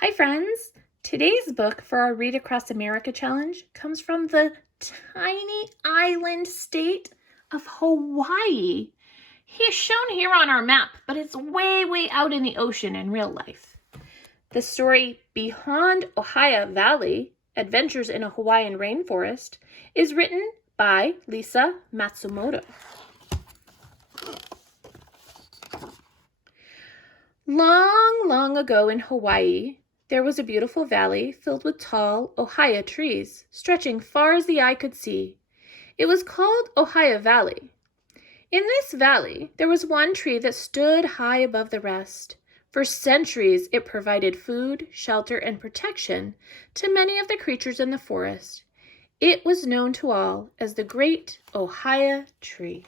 Hi friends! Today's book for our Read Across America challenge comes from the tiny island state of Hawaii. He's shown here on our map, but it's way out in the ocean in real life. The story Beyond Oha'i Valley, Adventures in a Hawaiian Rainforest, is written by Lisa Matsumoto. Long ago in Hawaii, there was a beautiful valley filled with tall Oha'i trees, stretching far as the eye could see. It was called Oha'i Valley. In this valley, there was one tree that stood high above the rest. For centuries, it provided food, shelter, and protection to many of the creatures in the forest. It was known to all as the Great Oha'i Tree.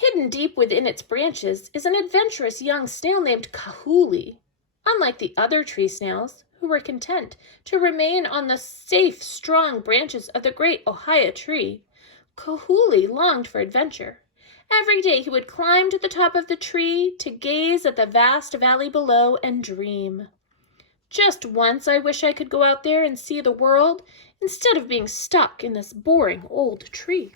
Hidden deep within its branches is an adventurous young snail named Coulee. Unlike the other tree snails, who were content to remain on the safe, strong branches of the great Oha'i tree, Coulee longed for adventure. Every day he would climb to the top of the tree to gaze at the vast valley below and dream. Just once I wish I could go out there and see the world instead of being stuck in this boring old tree.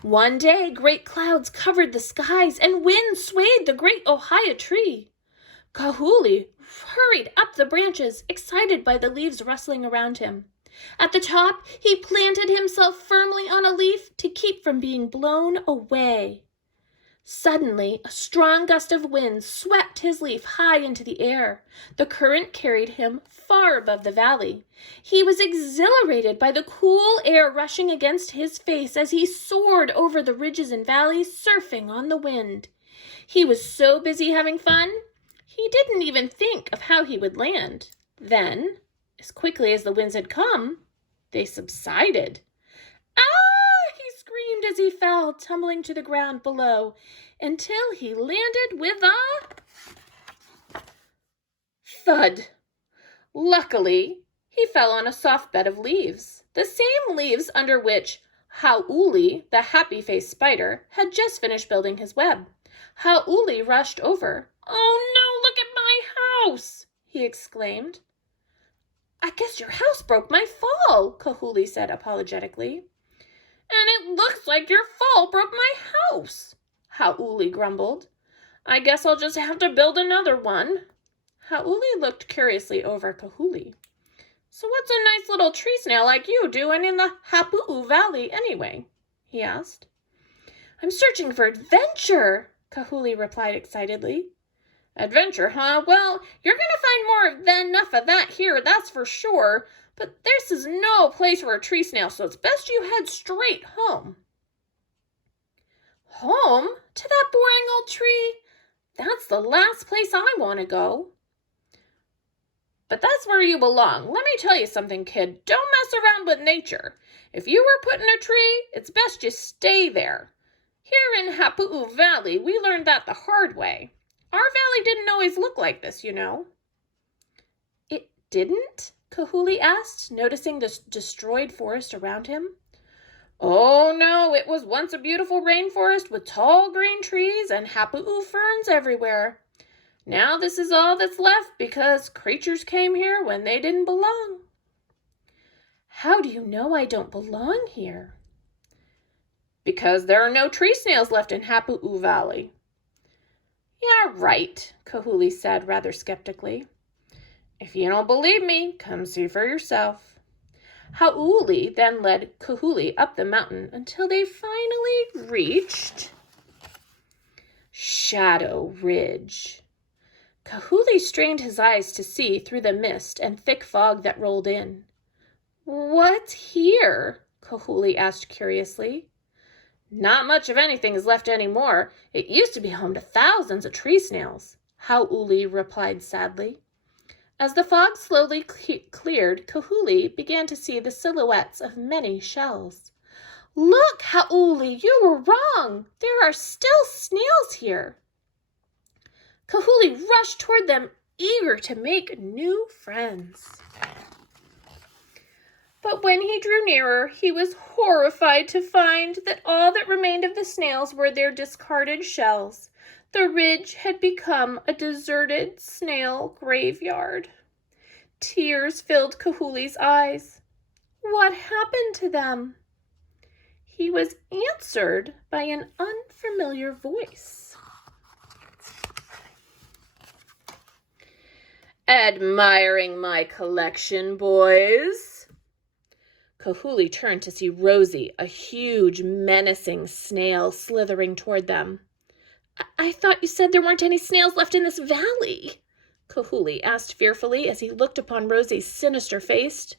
One day, great clouds covered the skies and wind swayed the great Oha'i tree. Coulee hurried up the branches, excited by the leaves rustling around him. At the top, he planted himself firmly on a leaf to keep from being blown away. Suddenly, a strong gust of wind swept his leaf high into the air. The current carried him far above the valley. He was exhilarated by the cool air rushing against his face as he soared over the ridges and valleys, surfing on the wind. He was so busy having fun, he didn't even think of how he would land. Then, as quickly as the winds had come, they subsided. "Ah!" he screamed as he fell, tumbling to the ground below, until he landed with a thud. Luckily, he fell on a soft bed of leaves, the same leaves under which Coulee, the happy-faced spider, had just finished building his web. Coulee rushed over. "Oh no, look at my house!" he exclaimed. "I guess your house broke my fall," Coulee said apologetically. "And it looks like your fall broke my house," Coulee grumbled. "I guess I'll just have to build another one." Coulee looked curiously over Coulee. "So what's a nice little tree snail like you doing in the Hapu'u Valley anyway?" he asked. "I'm searching for adventure," Coulee replied excitedly. "Adventure, huh? Well, you're going to find more than enough of that here, that's for sure. But this is no place for a tree snail, so it's best you head straight home." "Home? To that boring old tree? That's the last place I want to go." "But that's where you belong. Let me tell you something, kid. Don't mess around with nature. If you were put in a tree, it's best you stay there. Here in Hapu'u Valley, we learned that the hard way. Our valley didn't always look like this, you know." "It didn't?" Coulee asked, noticing the destroyed forest around him. "Oh no, it was once a beautiful rainforest with tall green trees and hapu'u ferns everywhere. Now this is all that's left because creatures came here when they didn't belong." "How do you know I don't belong here?" "Because there are no tree snails left in Hapu'u Valley." "Yeah, right," Coulee said rather skeptically. "If you don't believe me, come see for yourself." Coulee then led Coulee up the mountain until they finally reached Shadow Ridge. Coulee strained his eyes to see through the mist and thick fog that rolled in. "What's here?" Coulee asked curiously. "Not much of anything is left anymore. It used to be home to thousands of tree snails," Coulee replied sadly. As the fog slowly cleared, Coulee began to see the silhouettes of many shells. "Look, Coulee, you were wrong. There are still snails here." Coulee rushed toward them, eager to make new friends. But when he drew nearer, he was horrified to find that all that remained of the snails were their discarded shells. The ridge had become a deserted snail graveyard. Tears filled Kahoolee's eyes. What happened to them? He was answered by an unfamiliar voice. Admiring my collection, boys? Kahoot turned to see Rosie, a huge, menacing snail slithering toward them. I thought you said there weren't any snails left in this valley, Kahoot asked fearfully as he looked upon Rosie's sinister face.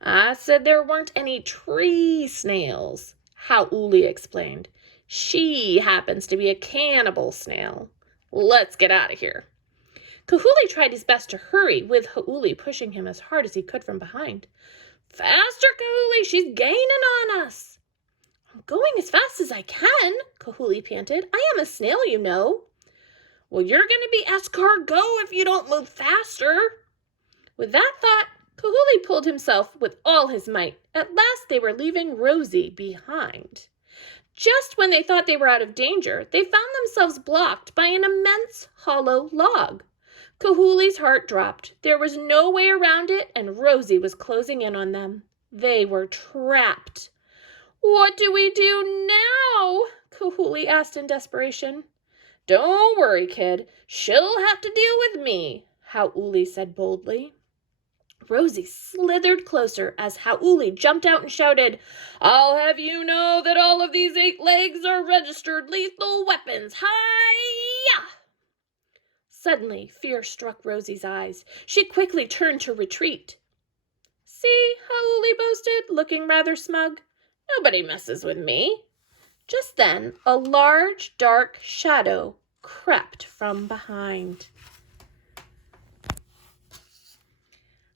I said there weren't any tree snails, Coulee explained. She happens to be a cannibal snail. Let's get out of here. Kahoot tried his best to hurry, with Coulee pushing him as hard as he could from behind. Faster, Kahoot, she's gaining on us. I'm going as fast as I can, Kahoot panted. I am a snail, you know. Well, you're going to be escargot if you don't move faster. With that thought, Kahoot pulled himself with all his might. At last they were leaving Rosie behind. Just when they thought they were out of danger, they found themselves blocked by an immense hollow log. Kahoolee's heart dropped. There was no way around it, and Rosie was closing in on them. They were trapped. What do we do now? Coulee asked in desperation. Don't worry, kid. She'll have to deal with me, Coulee said boldly. Rosie slithered closer as Coulee jumped out and shouted, I'll have you know that all of these 8 legs are registered lethal weapons. Hi-ya! Suddenly, fear struck Rosie's eyes. She quickly turned to retreat. See, Coulee boasted, looking rather smug. Nobody messes with me. Just then, a large, dark shadow crept from behind.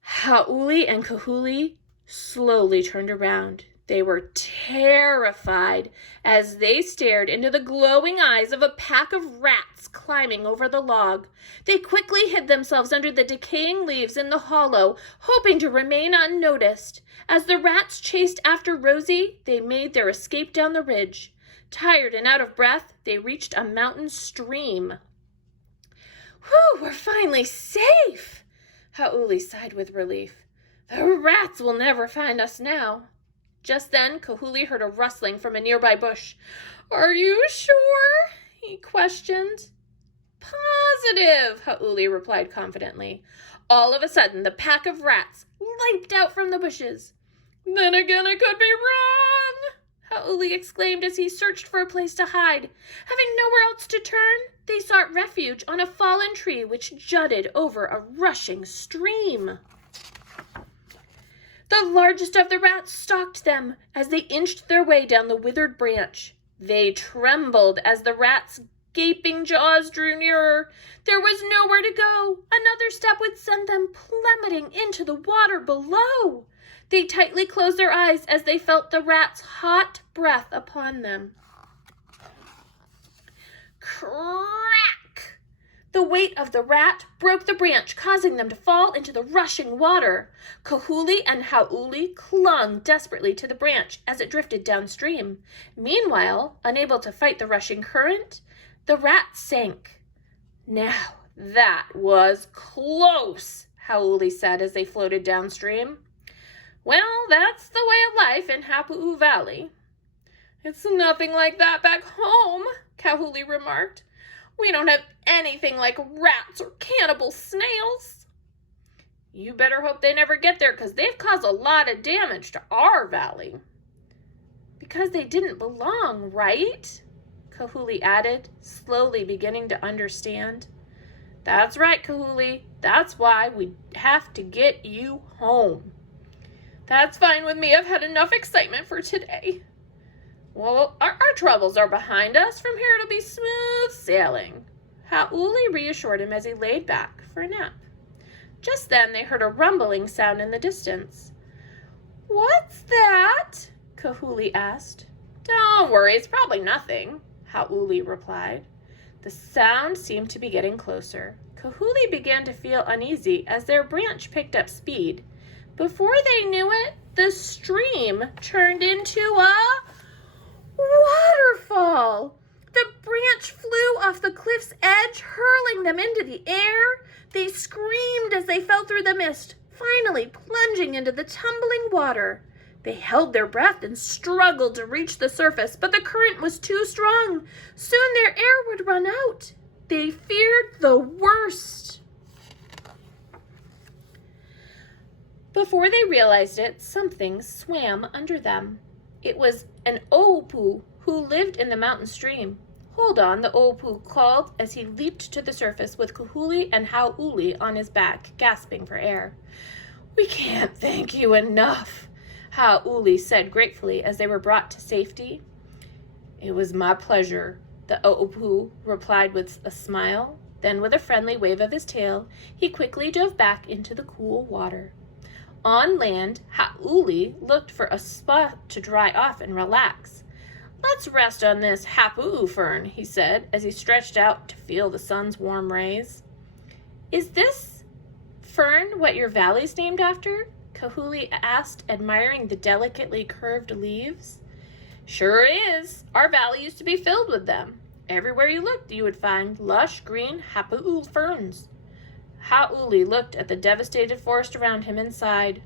Coulee and Kahoot slowly turned around. They were terrified as they stared into the glowing eyes of a pack of rats climbing over the log. They quickly hid themselves under the decaying leaves in the hollow, hoping to remain unnoticed. As the rats chased after Rosie, they made their escape down the ridge. Tired and out of breath, they reached a mountain stream. Whew, we're finally safe, Coulee sighed with relief. The rats will never find us now. Just then, Kahoot heard a rustling from a nearby bush. Are you sure? He questioned. Positive, Coulee replied confidently. All of a sudden, the pack of rats leaped out from the bushes. Then again, I could be wrong, Coulee exclaimed as he searched for a place to hide. Having nowhere else to turn, they sought refuge on a fallen tree which jutted over a rushing stream. The largest of the rats stalked them as they inched their way down the withered branch. They trembled as the rats' gaping jaws drew nearer. There was nowhere to go. Another step would send them plummeting into the water below. They tightly closed their eyes as they felt the rats' hot breath upon them. Crack! The weight of the rat broke the branch, causing them to fall into the rushing water. Kahoot and Coulee clung desperately to the branch as it drifted downstream. Meanwhile, unable to fight the rushing current, the rat sank. Now, that was close, Coulee said as they floated downstream. Well, that's the way of life in Hapu'u Valley. It's nothing like that back home, Coulee remarked. We don't have anything like rats or cannibal snails. You better hope they never get there, because they've caused a lot of damage to our valley. Because they didn't belong, right? Coulee added, slowly beginning to understand. That's right, Coulee. That's why we have to get you home. That's fine with me. I've had enough excitement for today. Well, our troubles are behind us. From here it'll be smooth sailing. Coulee reassured him as he laid back for a nap. Just then they heard a rumbling sound in the distance. What's that? Coulee asked. Don't worry, it's probably nothing, Coulee replied. The sound seemed to be getting closer. Coulee began to feel uneasy as their branch picked up speed. Before they knew it, the stream turned into a waterfall. The branch flew off the cliff's edge, hurling them into the air. They screamed as they fell through the mist, finally plunging into the tumbling water. They held their breath and struggled to reach the surface, but the current was too strong. Soon their air would run out. They feared the worst. Before they realized it, something swam under them. It was an Old Pooh who lived in the mountain stream. "Hold on," the Old Pooh called as he leaped to the surface with Coulee and Coulee on his back, gasping for air. "We can't thank you enough," Coulee said gratefully as they were brought to safety. "It was my pleasure," the Old Pooh replied with a smile. Then, with a friendly wave of his tail, he quickly dove back into the cool water. On land, Coulee looked for a spot to dry off and relax. "Let's rest on this hapuu fern," he said as he stretched out to feel the sun's warm rays. "Is this fern what your valley's named after?" Coulee asked, admiring the delicately curved leaves. "Sure is. Our valley used to be filled with them. Everywhere you looked, you would find lush green hapuu ferns." Coulee looked at the devastated forest around him and sighed.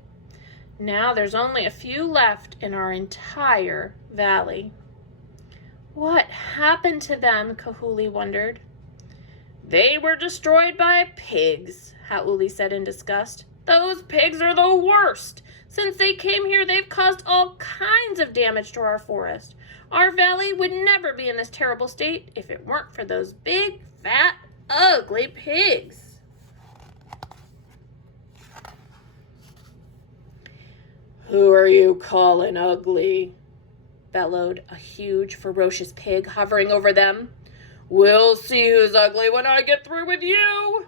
"Now there's only a few left in our entire valley." What happened to them? Coulee wondered. "They were destroyed by pigs," Coulee said in disgust. "Those pigs are the worst. Since they came here, they've caused all kinds of damage to our forest. Our valley would never be in this terrible state if it weren't for those big, fat, ugly pigs." "Who are you calling ugly?" bellowed a huge, ferocious pig hovering over them. "We'll see who's ugly when I get through with you."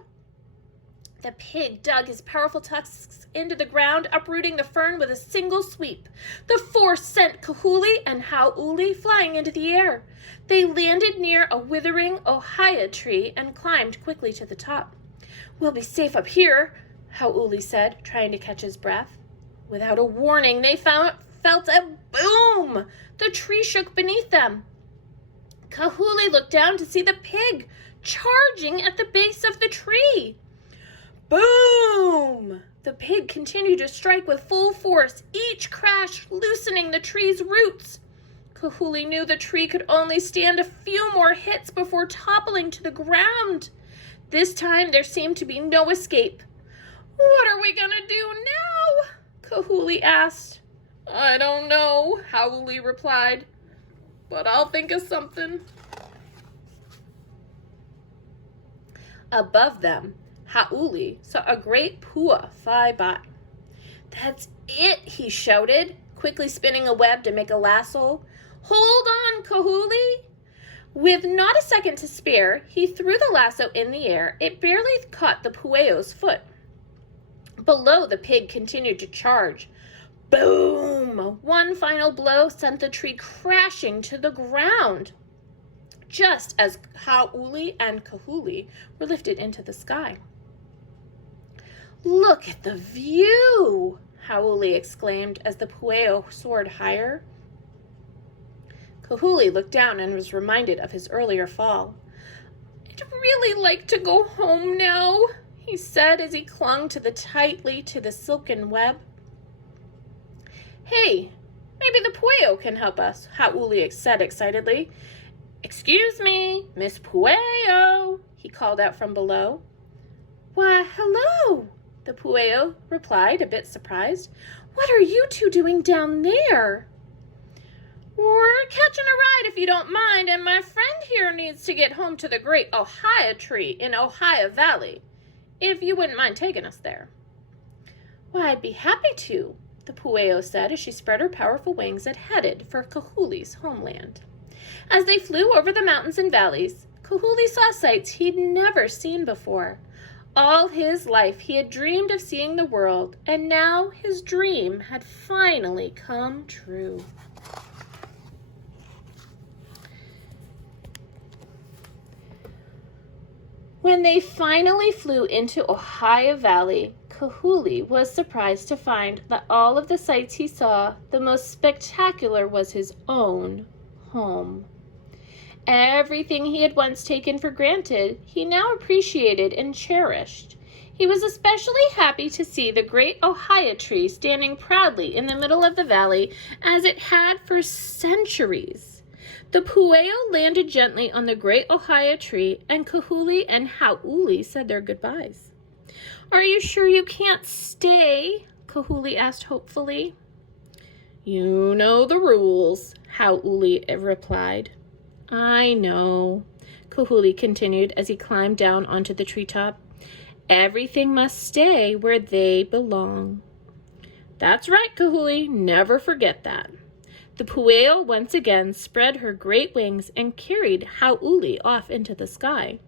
The pig dug his powerful tusks into the ground, uprooting the fern with a single sweep. The force sent Coulee and Coulee flying into the air. They landed near a withering Oha'i tree and climbed quickly to the top. "We'll be safe up here," Coulee said, trying to catch his breath. Without a warning, they felt a boom. The tree shook beneath them. Coulee looked down to see the pig charging at the base of the tree. Boom! The pig continued to strike with full force, each crash loosening the tree's roots. Coulee knew the tree could only stand a few more hits before toppling to the ground. This time there seemed to be no escape. "What are we gonna do now?" Coulee asked. "I don't know," Coulee replied, "but I'll think of something." Above them, Coulee saw a great Pueo fly by. "That's it," he shouted, quickly spinning a web to make a lasso. "Hold on, Coulee!" With not a second to spare, he threw the lasso in the air. It barely caught the Pueo's foot. Below, the pig continued to charge. Boom! One final blow sent the tree crashing to the ground, just as Coulee and Coulee were lifted into the sky. "Look at the view!" Coulee exclaimed as the Pueo soared higher. Coulee looked down and was reminded of his earlier fall. "I'd really like to go home now," he said as he clung tightly to the silken web. "Hey, maybe the Pueo can help us," Coulee said excitedly. "Excuse me, Miss Pueo," he called out from below. "Why, hello," the Pueo replied, a bit surprised. "What are you two doing down there?" "We're catching a ride if you don't mind, and my friend here needs to get home to the great Oha'i tree in Oha'i Valley. If you wouldn't mind taking us there." "Why, I'd be happy to," the Pueo said as she spread her powerful wings and headed for Coulee's homeland. As they flew over the mountains and valleys, Coulee saw sights he'd never seen before. All his life he had dreamed of seeing the world, and now his dream had finally come true. When they finally flew into Oha'i Valley, Coulee was surprised to find that all of the sights he saw, the most spectacular was his own home. Everything he had once taken for granted, he now appreciated and cherished. He was especially happy to see the great Oha'i tree standing proudly in the middle of the valley as it had for centuries. The Pueo landed gently on the great Oha'i tree, and Coulee and Hau'oli said their goodbyes. "Are you sure you can't stay?" Coulee asked hopefully. "You know the rules," Hau'oli replied. "I know," Coulee continued as he climbed down onto the treetop. "Everything must stay where they belong." "That's right, Coulee. Never forget that." The Pueo once again spread her great wings and carried Hau'oli off into the sky.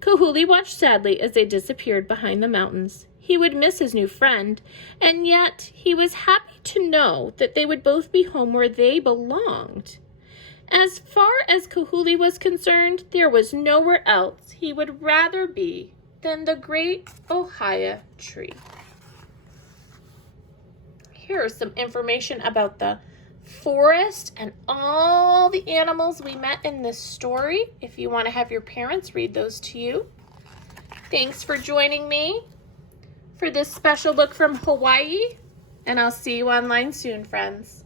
Coulee watched sadly as they disappeared behind the mountains. He would miss his new friend, and yet he was happy to know that they would both be home where they belonged. As far as Coulee was concerned, there was nowhere else he would rather be than the great Oha'i tree. Here is some information about the forest and all the animals we met in this story, if you want to have your parents read those to you. Thanks for joining me for this special book from Hawaii, and I'll see you online soon, friends.